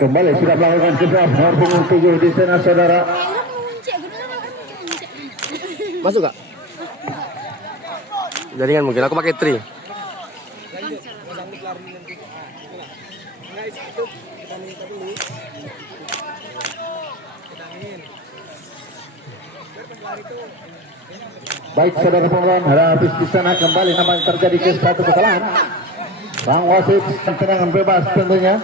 Kembali sudah melakukan kejar nomor punggung 7 di sana saudara. Masuk gak? Jaringan mungkin aku pakai tri. Baik saudara penonton, habis di sana kembali namanya terjadi ke satu kesalahan. Bang wasit tendangan bebas tentunya.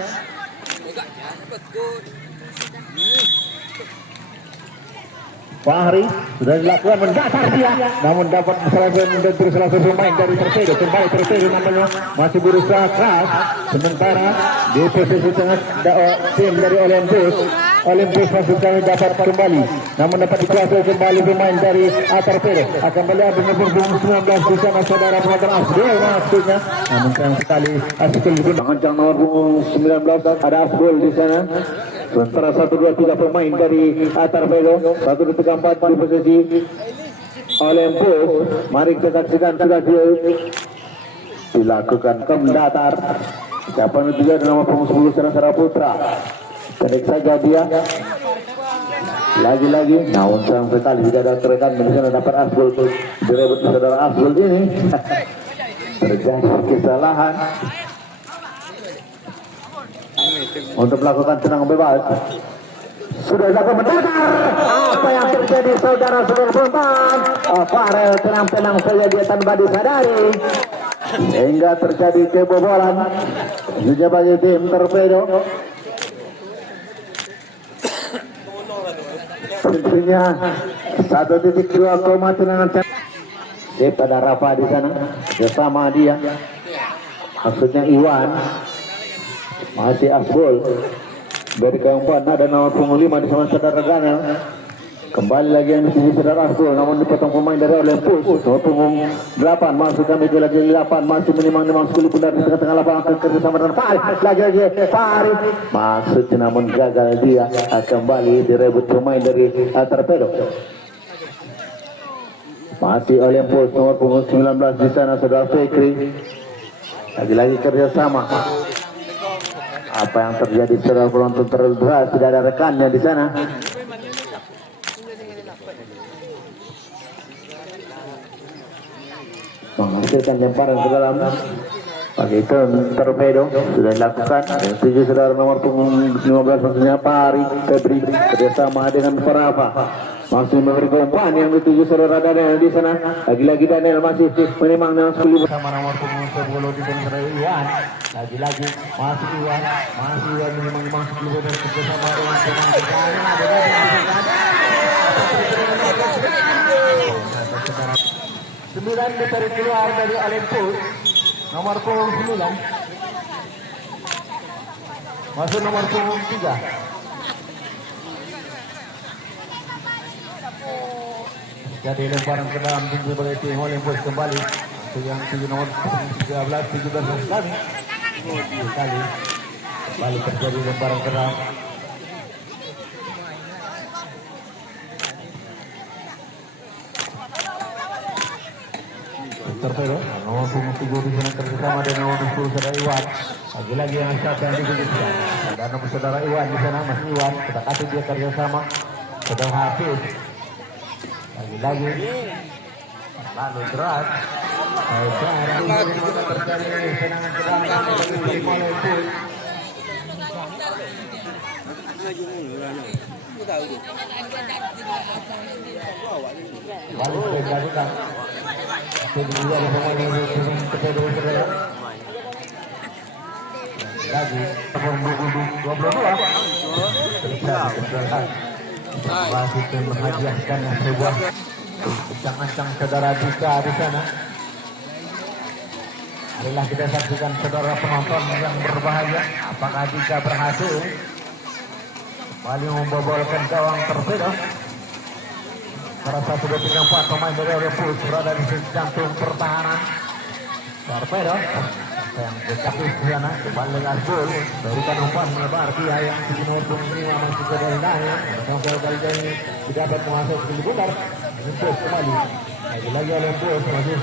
Fahri sudah dilakukan mendatar dia, namun dapat menjadi salah satu pemain dari Torpedo. Kembali Torpedo namanya masih berusaha keras, sementara di posisi tengah tim dari Olympus maksud kami dapat kembali, namun dapat dikuasai kembali pemain dari Torpedo. Akan melihat dengan punggung 19 di sana saudara penonton Asbul maksudnya, namun sayang sekali Asbul mengancang nomor punggung 19 ada Asbul di sana. Sementara 1-2-3 pemain dari Torpedo, 1-3-4 di posisi Olympus. Mari kita saksikan sudah dilakukan datar. Siapa yang juga nama punggung 10 Sarah Putra. Kedek saja dia. Lagi-lagi, namun sayang sekali tidak ada terekan di sana dapat Asbul. Direbut saudara Asbul ini. Terjadi kesalahan. Untuk melakukan tendangan bebas sudah dilakukan mendatar. Apa yang terjadi saudara-saudara penonton? Farel tenang-tenang saja dia tanpa disadari hingga terjadi kebobolan juga bagi tim Torpedo. Tentunya 1.2 tendangan pada Rafa di sana bersama dia, maksudnya Iwan. Masih Asbul dari keempat ada nomor punggung 5 di sana saudara Ganel. Kembali lagi yang di saudara Asbul, namun dipotong pemain dari Olympus. Nomor punggung 8 masuk kami lagi 8 masih menimang-nimang sekali pun dari tengah-tengah lapangan kerjasama dengan Farid. Lagi Farid maksud namun gagal dia. Kembali direbut pemain dari Torpedo. Masih Olympus nomor punggung 19 di sana saudara Fikri. Lagi-lagi kerjasama. Apa yang terjadi saudara penonton terlihat tidak ada rekannya di sana. Menghasilkan lemparan ke dalam. Bagi itu Torpedo sudah dilakukan. Yang tujuh saudara nomor punggung 15 maksudnya Pari Febri kerjasama dengan Farafa. Masih memberi umpan yang dituju saudara Daniel di sana. Lagi-lagi Daniel masih menimang dengan sekali bersama nomor punggung 10 di sana Iwan. Lagi-lagi masih Iwan menimang sekali bersama dengan sembilan ditarik keluar dari Olympus nomor punggung 9 masuk nomor punggung 3. Jadi lemparan ke dalam tinggi oleh tim Olympus kembali yang tinggi nomor 13-17 kali kembali terjadi lemparan ke dalam. Torpedo nomor punggung 7 di sana kerjasama dengan nomor 10 saudara Iwan. Lagi-lagi yang satu yang diberikan dan nomor saudara Iwan di sana masih Iwan. Kita kasih dia kerjasama saudara Hafiz. Lagi-lagi lalu berat terjadi serangan ke dalam dari Olympus. Lalu dilakukan kedua pemain yang Torpedo lagi 22 wasit menghadiahkan sebuah ancang-ancang saudara Dika di sana. Marilah kita saksikan saudara penonton yang berbahagia. Apakah Dika berhasil kembali membobolkan gawang Torpedo? Para 1-2-3-4 pemain dari Olympus berada di jantung pertahanan Torpedo. Yang tetapi di sana kembali Asbul berikan umpan melebar dia yang tinggi nomor punggung 5 masuk ke dari Daniel. Sampai kali ini tidak dapat masuk ke Bubar. Olympus kembali lagi Olympus masih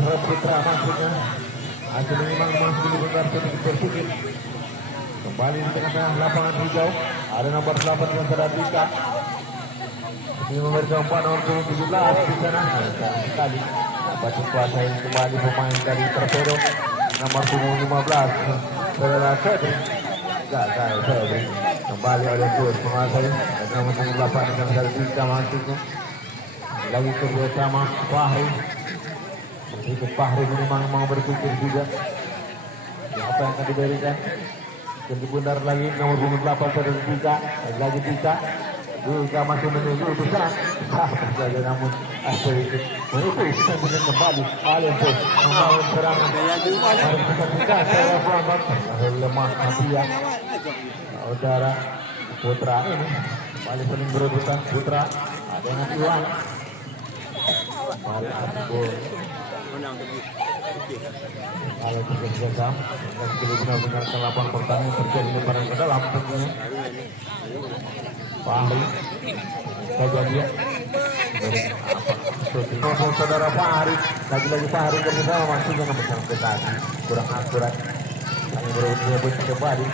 Putra maksudnya masih memang masuk ke Bubar sedikit bersikit Kembali di tengah-tengah lapangan hijau. Ada nomor 8 yang sudah Dika. Ini nomor 4 nomor 17 di sana. Sayang sekali dapat dikuasai kembali pemain dari Torpedo. Nomor 15 saudara Febri. Gagal Febri. Kembali oleh Gus menguasai. Ada nomor 8 yang sudah Dika masuknya. Lagi kerjasama Fahri. Itu Fahri memang mau berpikir juga apa yang akan diberikan. Jadi benar lagi nomor 28 saudara Dika. Lagi Dika. Dika masih menunggu besar. Saja namun sedikit menipis kemudian kembali Alempos membangun serangan. Harus kita saya Muhammad lemah Nadia. Saudara Putra ini kembali saling berebutan. Putra ada yang Iwan. Kembali Asbol. Kalau terjadi dan kini benar-benar ke-8 pertandingan terjadi lebaran ke dalam tentunya. Fahri saja dia saudara Fahri lagi-lagi Fahri bersama masuknya nomor prestasi kurang akurat kami berebut kembali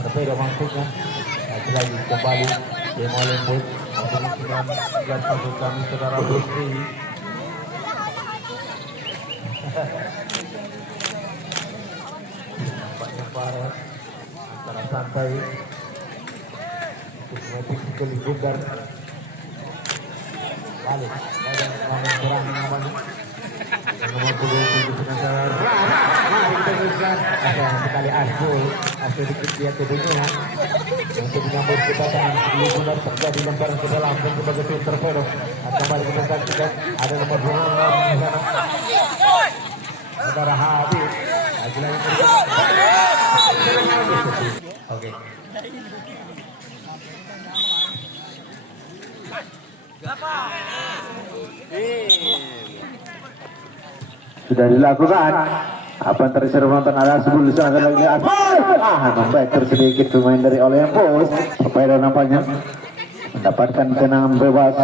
berbeda maksudnya lagi-lagi kembali tim Olympus dengan 19 masuk kami saudara Bukti. Nampaknya Farah antara santai sistematik sekali bundar balik badan orang serang namanya nomor 27 penasar sayang sekali Asbul sedikit dia tubuhnya untuk menyambut kedatangan sebelum bundar terjadi lemparan ke dalam dan sebagai tim Torpedo kembali kita saksikan ada nomor 26 di sana saudara Habib lagi-lagi oke. Sudah dilakukan apa yang terjadi penonton ada sebelum disana lagi membaik tersedikit pemain dari Olympus supaya nampaknya mendapatkan tenangan bebas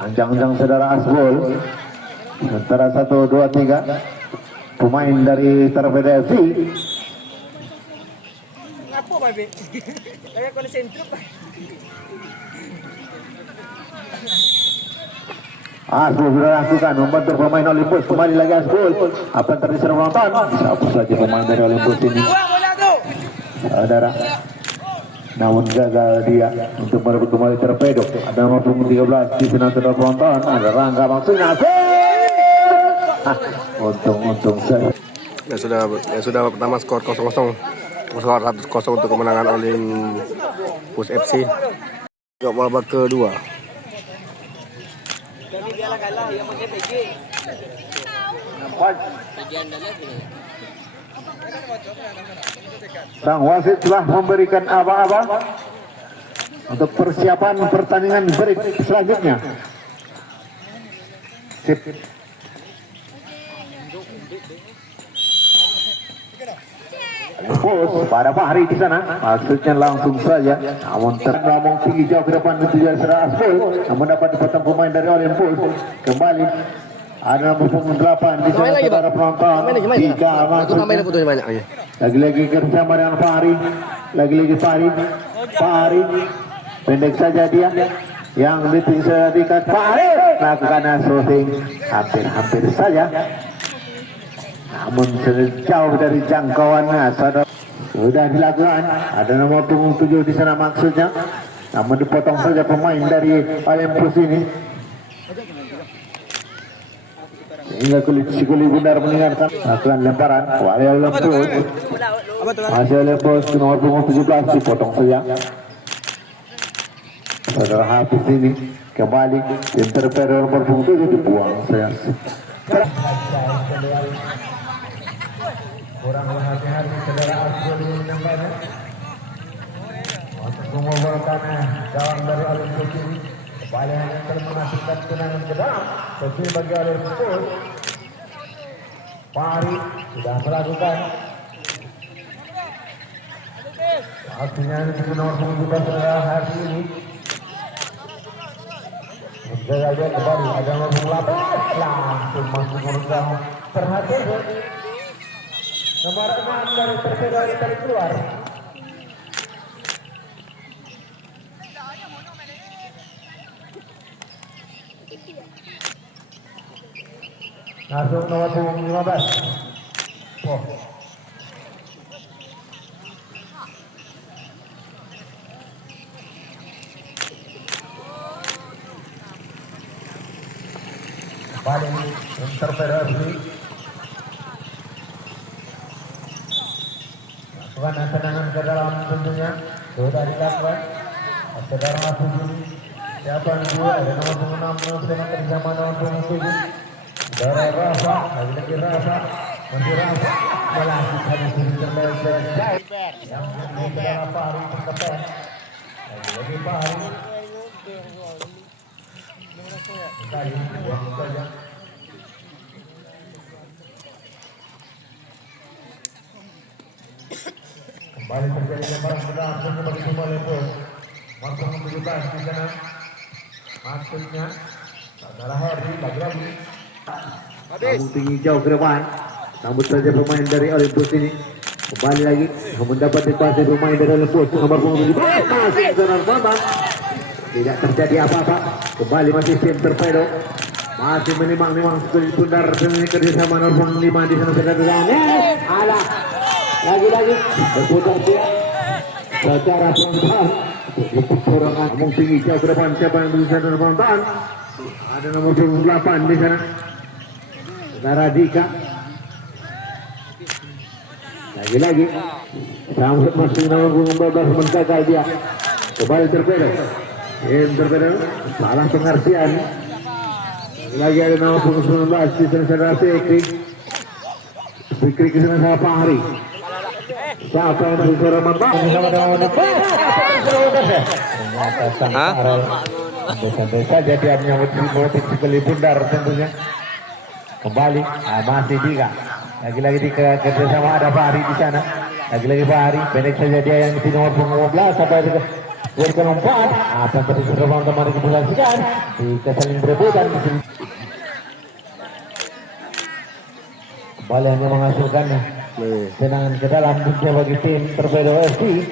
anjang-anjang saudara Asbol antara 1, 2, 3 pemain dari Torpedo FC. Ngapo babe? Kaya ko sentro pa. Asbol sudah lakukan membantu pemain Olympus kembali lagi Asbol apa yang terjadi penonton bisa hapus lagi pemain dari Olympus ini saudara namun gagal dia untuk merebut kembali Torpedo. Ada nomor 13 di sana saudara penonton ada Rangga maksudnya untung saya Ya sudah pertama skor 0-0. Skor 1-0 untuk kemenangan Olympus FC. Untuk babak kedua. Jadi dia lah kalah yang pakai PG. Sang wasit telah memberikan aba-aba untuk persiapan pertandingan selanjutnya. Sip. Pos pada Fahri di sana, maksudnya langsung saja. Namun terngomong tinggi jauh ke depan itu jadi serah Asbol. Namun dapat dipotong pemain dari Olympus. Kembali ada nomor 8 di sana saudara penonton. 3 maksudnya. Lagi-lagi bersama dengan Fahri. Lagi-lagi Fahri. Pendek saja dia. Yang ditinggalkan Fahri lakukan shooting hampir saja. Namun sejauh dari jangkauannya sudah dilakukan. Ada nomor 7 di sana maksudnya. Namun dipotong saja pemain dari Olympus ini. Sehingga kulit benar meninggalkan lakukan lemparan. Wali Olympus. Masih Olympus nomor 17 dipotong saja. Saudara Hafiz ini kembali tim Torpedo nomor 7 dibuang saya. Kurang hati-hati saudara Asbol ini nampaknya untuk mengobrolkan gawang dari Olympus ini kembali hanya termenasibkan tenangan ke dalam sesi bagi Olympus. Fahri sudah melakukan aksinya ini nomor 17 saudara hari ini menjaga dia kembali ada nomor 8 langsung masuk menunggang perhatian Nomor 6 dari Persero Italia keluar. Langsung nomor punggung 15. Oh. Paling interferensi. Masukkan tendangan ke dalam tentunya. Sudah dilakukan. Saudara masuk ini. Siapa yang dua? Ada nomor punggung 6 dengan zaman nomor punggung 7. Saudara Rafa, lagi Rafa. Masih Rafa. Melakukan sini terlepas. Yang adalah Fahri Pengkepen. Lagi Fahri. Kembali terjadi lemparan ke dalam kembali semua lepon. Mampu menunjukkan di sana. Maksudnya saudara Hardy lagi-lagi. Sambung tinggi jauh ke depan. Sambut saja pemain dari Olympus ini. Kembali lagi mendapat dipasir pemain dari Olympus. Nomor punggung 7. Masih Zonar Bambang. Tidak terjadi apa-apa. Kembali masih tim Torpedo. Masih menimang-nimang sekali pundar dengan kerjasama nomor 5 di sana sudah berjalan. Alah. Lagi-lagi berputar dia secara pelan-pelan. Kurangan ngomong tinggi jauh ke depan. Siapa yang bisa pelan-pelan? Ada nomor 28 di sana. Saudara Dika. Lagi-lagi Samsut masih nomor 12 mengagal dia. Kembali Torpedo. Torpedo salah pengertian. Lagi ada nomor 19 di sana saudara Fikri. Fikri ke sana saudara Fahri. Siapa yang bersuara membang bersama dengan ternyata sang Farel santai saja dia menyambut motif sekali bundar tentunya. Kembali masih Dika. Lagi-lagi di kerjasama ada Fahri di sana. Lagi-lagi Fahri pendek saja dia yang di nomor 15 sampai ke gol keempat. Sampai di teman-teman dikembalikan di kesaling berebutan. Kembali hanya menghasilkannya tendangan ke dalam punca bagi tim Torpedo FC.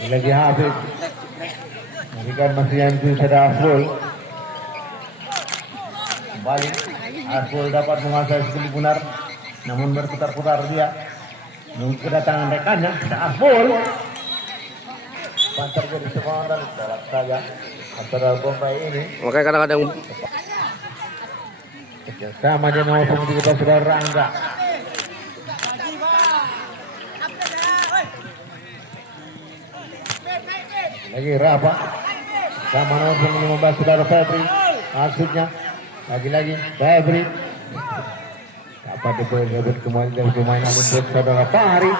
Ini lagi Hafiz. Memberikan masih yang sudah Asrul. Kembali Asrul dapat menguasai sekali benar, namun berputar-putar dia menunggu kedatangan rekannya. Ada Asrul. Pancar jadi semangat dalam saja antara Bombay ini. Makanya kadang-kadang sama dia nomor punggung 13 saudara Rangga. Lagi Rafa. Sama nomor punggung 15 saudara Febri. Maksudnya lagi-lagi Febri. Dapat direbut kembali dari pemain namun saudara Fahri.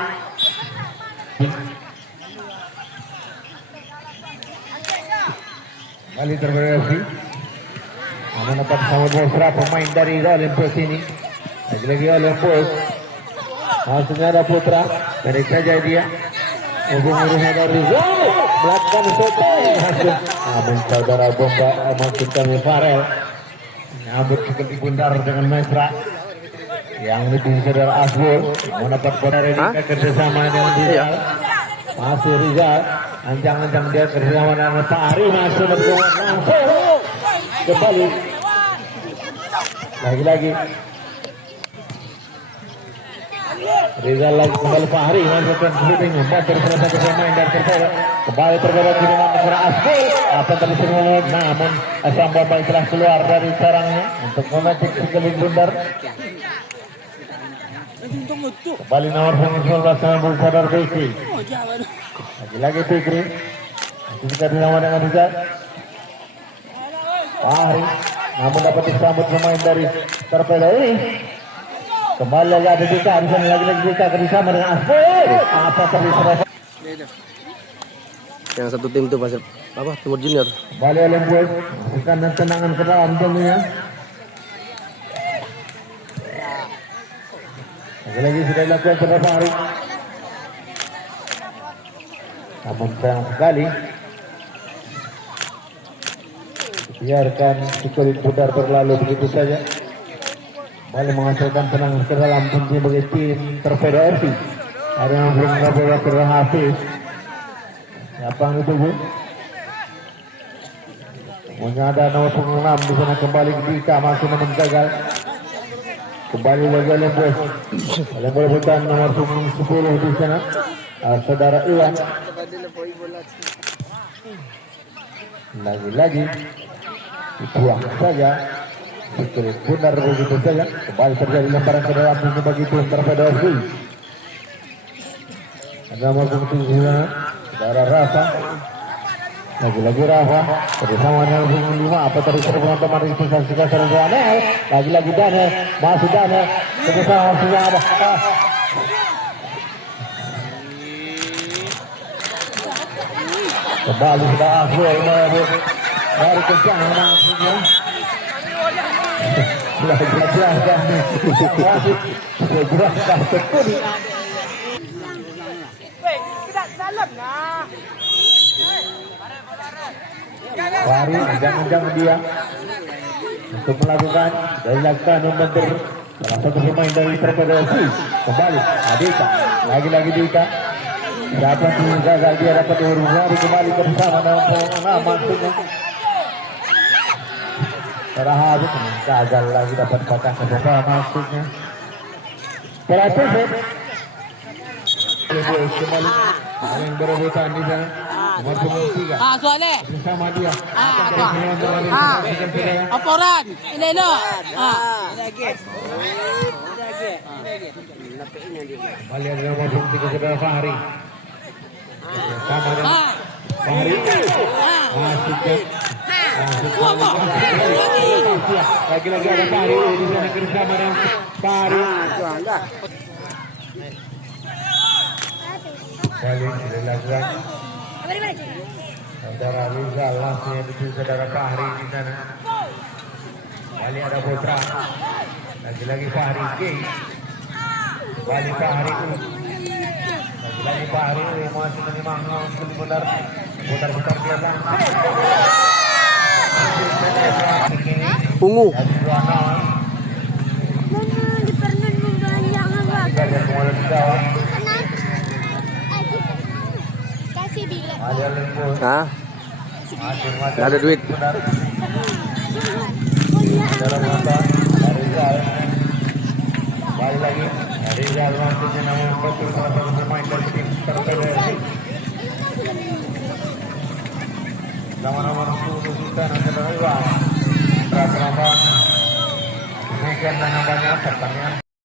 Kali terberasi namun dapat sambut Bosra pemain dari Olympus ini. Lagi-lagi Olympus. Maksudnya ada Putra. Dari saja dia urusnya dari Rizal melakukan shooting namun saudara Bomba maksud kami Farel nyambut sekali bundar dengan Mesra yang lebih saudara Asbul mendapat bola dari kerjasama dengan Rizal. Masih Rizal ancang-ancang dia kerjasama dengan Pak Ari masih bergolong langsung kembali lagi-lagi Rizal lagi kembali Pak Ari masukkan shooting membantu salah satu pemain dan kembali terberat dengan Mesra Asbul apa tadi semua namun Asam Bombay telah keluar dari sarangnya untuk memancing sekali bundar. Kembali nomor 19 dengan sadar Fikri. Lagi-lagi Fikri. Kita dinamakan dengan Rizal. Fahri. Namun dapat disambut pemain dari Torpedo ini. Kembali lagi ada Dika. Di sana lagi-lagi Dika bersama dengan Asbul. Apa terlihat? yang satu tim itu Pasir apa Timur Junior. Kembali Olympus. Masukkan dan tendangan ke dalam tentunya. Lagi-lagi sudah dilakukan beberapa hari. Namun sayang sekali biarkan Kulit Pudar berlalu begitu saja. Kembali menghasilkan tenang ke dalam kunci bagi tim Torpedo FC. Ada yang belum bola ke Hafiz. Siapa yang ditunggu? Ada nomor 6 di sana kembali ke Dika, masih namun gagal. Kembali lagi oleh Bos. Oleh bola putar nomor 10 di sana. Saudara Iwan. Lagi-lagi dibuang saja. Kulit Pudar begitu saja. Kembali terjadi lemparan ke dalam kunci bagi tim Torpedo FC. Ada nomor 7 di sana. Saudara Rafa. Lagi-lagi Rafa bersama dengan 5 apa tadi penonton mari kita saksikan serangan Daniel. Lagi-lagi Daniel, masih Daniel bersama sudah ada. Kembali sudah Azrul dari kencang maksudnya. Lagi-lagi ada segera kartu kuning. Tidak salam nah. Fahri jangan dia untuk melakukan dan dilakukan membentur salah satu pemain dari Torpedo FC. Kembali Dika, lagi-lagi Dika. Siapa yang gagal dia dapat diurus kembali bersama dengan maksudnya. Terhabis gagal lagi dapat patah ke maksudnya. Terakhir kembali yang berebutan di sana. Nomor 3. Soalnya. Bersama dia. Laporan. Ini no. Kembali ada nomor 3 saudara Fahri. Sama dengan Fahri. Masuknya. Lagi-lagi ada Fahri di sana bersama dengan Fahri. Balik dilakukan. Saudara Rizal langsung yang dituju saudara Fahri di sana. Balik ada Putra. Lagi-lagi Fahri K. Balik Fahri U. Lagi-lagi Fahri U yang masih menimang benar. Putar-putar dia langsung. Ungu. Kasih bilang. Ada lembut. Hah? Nggak ada duit. Dalam nonton Rizal. Balik lagi Rizal maksudnya namun betul salah satu pemain dari tim Torpedo FC. Nama nomor 10 Sultan adalah Iwan. Peraturan Megan dan namanya pertanyaan.